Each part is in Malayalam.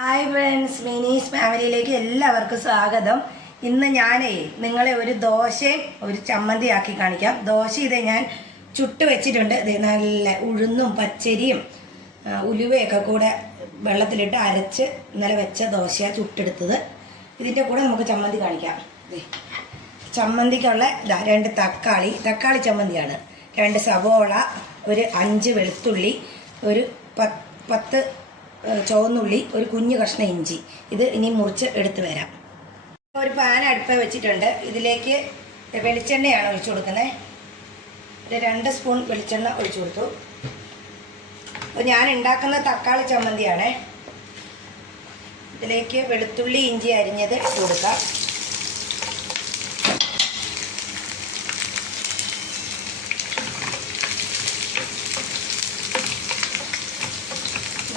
ഹായ് ഫ്രണ്ട്സ്, മിനീസ് ഫാമിലിയിലേക്ക് എല്ലാവർക്കും സ്വാഗതം. ഇന്ന് ഞാനേ നിങ്ങളെ ഒരു ദോശയും ഒരു ചമ്മന്തിയാക്കി കാണിക്കാം. ദോശ ഇതേ ഞാൻ ചുട്ട് വെച്ചിട്ടുണ്ട്. ഇത് നല്ല ഉഴുന്നും പച്ചരിയും ഉലുവയൊക്കെ കൂടെ വെള്ളത്തിലിട്ട് അരച്ച് ഇന്നലെ വെച്ച ദോശയാണ് ചുട്ടെടുത്തത്. ഇതിൻ്റെ കൂടെ നമുക്ക് ചമ്മന്തി കാണിക്കാം. ചമ്മന്തിക്കുള്ള രണ്ട് തക്കാളി ചമ്മന്തിയാണ്. 2 സവോള, ഒരു 5 വെളുത്തുള്ളി, ഒരു 10 ചുവന്നുള്ളി, ഒരു കുഞ്ഞു കഷ്ണം ഇഞ്ചി. ഇത് ഇനി മുറിച്ച് എടുത്ത് വരാം. ഒരു പാൻ അടുപ്പ് വെച്ചിട്ടുണ്ട്. ഇതിലേക്ക് വെളിച്ചെണ്ണയാണ് ഒഴിച്ചു കൊടുക്കുന്നത്. ഒരു 2 സ്പൂൺ വെളിച്ചെണ്ണ ഒഴിച്ചു കൊടുത്തു. അപ്പോൾ ഞാൻ ഉണ്ടാക്കുന്ന തക്കാളി ചമ്മന്തിയാണ്. ഇതിലേക്ക് വെളുത്തുള്ളി ഇഞ്ചി അരിഞ്ഞത് ഇട്ട് കൊടുക്കാം.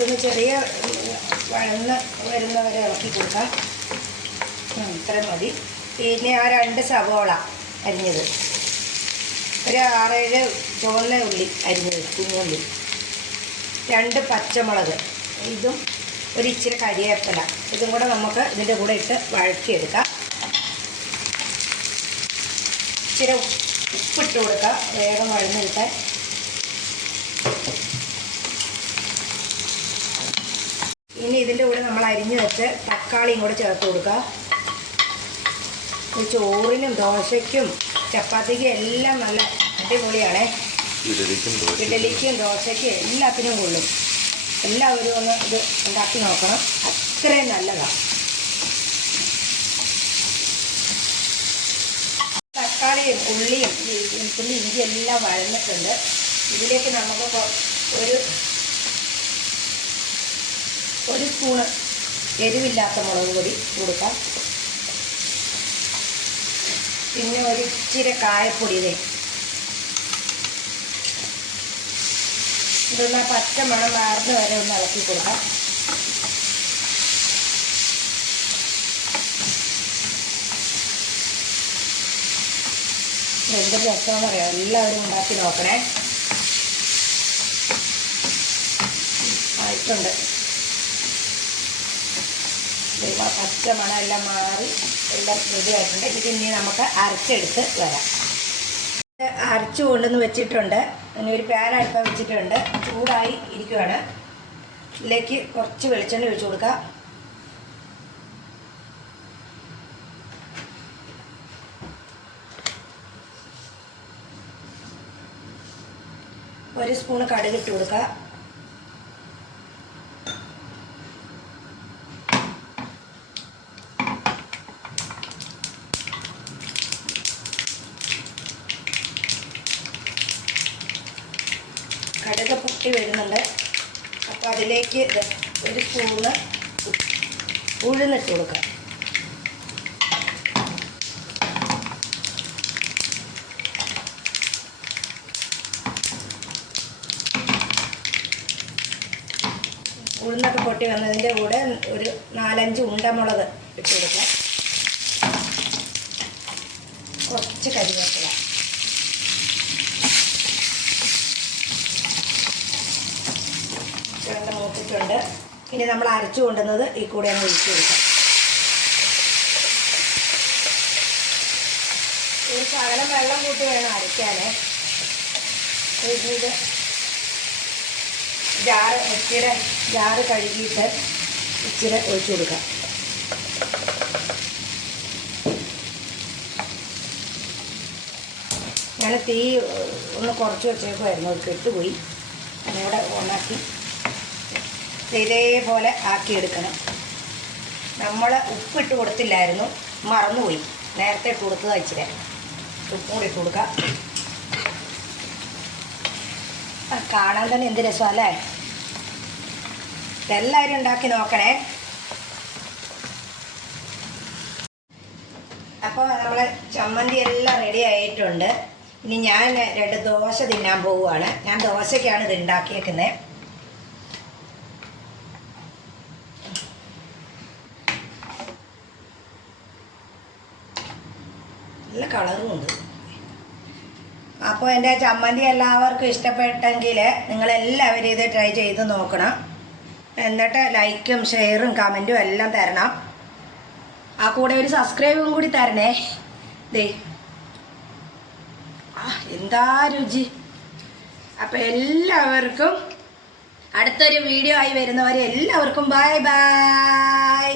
ഇതൊന്ന് ചെറിയ വഴന്ന് വരുന്നവരെ ഇളക്കി കൊടുക്കാം. ഇത്ര മതി. പിന്നെ ആ 2 സവോള അരിഞ്ഞത്, ഒരു 6-7 ചുവന്ന ഉള്ളി അരിഞ്ഞത്, കുഞ്ഞുള്ളി, 2 പച്ചമുളക്, ഇതും ഒരു ഇച്ചിരി കരിവേപ്പില. ഇതും കൂടെ നമുക്ക് ഇതിൻ്റെ കൂടെ ഇട്ട് വഴറ്റിയെടുക്കാം. ഇച്ചിരി ഉപ്പിട്ട് കൊടുക്കാം വേഗം വഴന്ന് കിട്ടാൻ. ഇനി ഇതിൻ്റെ കൂടെ നമ്മൾ അരിഞ്ഞ് വെച്ച് തക്കാളിയും കൂടെ ചേർത്ത് കൊടുക്കുക. ചോറിനും ദോശയ്ക്കും ചപ്പാത്തിക്കും എല്ലാം നല്ല അടിപൊളിയാണേ. ഇഡലിക്കും ദോശയ്ക്കും എല്ലാത്തിനും കൊള്ളും. എല്ലാവരും ഒന്ന് ഇത് ഉണ്ടാക്കി നോക്കണം, അത്രയും നല്ലതാണ്. തക്കാളിയും ഉള്ളിയും വെളുത്തുള്ളി ഇഞ്ചി എല്ലാം വഴന്നിട്ടുണ്ട്. ഇതിലേക്ക് നമുക്ക് ഒരു സ്പൂണ് എരിവില്ലാത്ത മുളക് പൊടി കൊടുക്കാം. പിന്നെ ഒരു ഇച്ചിരി കായപ്പൊടി. ഇതൊന്ന് പച്ച മണം മാറുന്ന വരെ ഒന്ന് ഇളക്കി കൊടുക്കാം. എന്തൊരു രസമെന്ന് പറയാം. എല്ലാവരും ഉണ്ടാക്കി നോക്കണേ. ആയിട്ടുണ്ട്. പച്ച മണം എല്ലാം മാറി എല്ലാം റെഡി ആയിട്ടുണ്ട്. ഇതിനി നമുക്ക് അരച്ചെടുത്ത് വരാം. അരച്ചു കൊണ്ടുവന്ന് വെച്ചിട്ടുണ്ട്. ഇനി ഒരു പാൻ അടുപ്പ് വെച്ചിട്ടുണ്ട്. ചൂടായി ഇരിക്കുകയാണ്. ഇതിലേക്ക് കുറച്ച് വെളിച്ചെണ്ണ ഒഴിച്ചു കൊടുക്കാം. ഒരു സ്പൂണ് കടുക് ഇട്ട് കൊടുക്കുക. കടുക് പൊട്ടി വരുന്നുണ്ട്. അപ്പോൾ അതിലേക്ക് ഒരു സ്പൂണ് ഉഴുന്നിട്ട് കൊടുക്കാം. ഉഴുന്നൊക്കെ പൊട്ടി വന്നതിൻ്റെ കൂടെ ഒരു 4-5 ഉണ്ടമുളക് ഇട്ട് കൊടുക്കാം. കുറച്ച് കരിവേപ്പില, മൂത്തിട്ടുണ്ട്. ഇനി നമ്മൾ അരച്ചു കൊണ്ടുവന്നത് ഈ കൂടെ ഒന്ന് ഒഴിച്ചു കൊടുക്കാം. ഒരു ശകലം വെള്ളം കൂട്ടി വേണം അരയ്ക്കാനേ. ഇത് ജാറ് കഴുകിയിട്ട് ഇച്ചിരി ഒഴിച്ചു കൊടുക്കാം. ഞാൻ തീ ഒന്ന് കുറച്ച് വെച്ചേക്കുമായിരുന്നു, അത് കെട്ടുപോയി. അതിനൂടെ ഓണാക്കി ഇതേപോലെ ആക്കിയെടുക്കണം. നമ്മൾ ഉപ്പിട്ട് കൊടുത്തില്ലായിരുന്നു, മറന്നുപോയി. നേരത്തെ ഇട്ട് കൊടുത്തത് ഇച്ചിരി ഉപ്പും കൂടി ഇട്ട് കൊടുക്കാം. കാണാൻ തന്നെ എന്ത് രസമല്ലേ. ഇതെല്ലാവരും ഉണ്ടാക്കി നോക്കണേ. അപ്പോൾ നമ്മളെ ചമ്മന്തി എല്ലാം റെഡി ആയിട്ടുണ്ട്. ഇനി ഞാൻ 2 ദോശ തിന്നാൻ പോവുകയാണ്. ഞാൻ ദോശയ്ക്കാണ് ഇത് ഉണ്ടാക്കിയേക്കുന്നത്. നല്ല കളറും ഉണ്ട്. അപ്പോൾ എൻ്റെ ചമ്മന്തി എല്ലാവർക്കും ഇഷ്ടപ്പെട്ടെങ്കിൽ നിങ്ങളെല്ലാവരും ഇത് ട്രൈ ചെയ്ത് നോക്കണം. എന്നിട്ട് ലൈക്കും ഷെയറും കമൻറ്റും എല്ലാം തരണം. ആ കൂടെ ഒരു സബ്സ്ക്രൈബും കൂടി തരണേ. ദേ എന്താ രുചി. അപ്പം എല്ലാവർക്കും അടുത്തൊരു വീഡിയോ ആയി വരുന്നവരെ എല്ലാവർക്കും ബൈ ബൈ.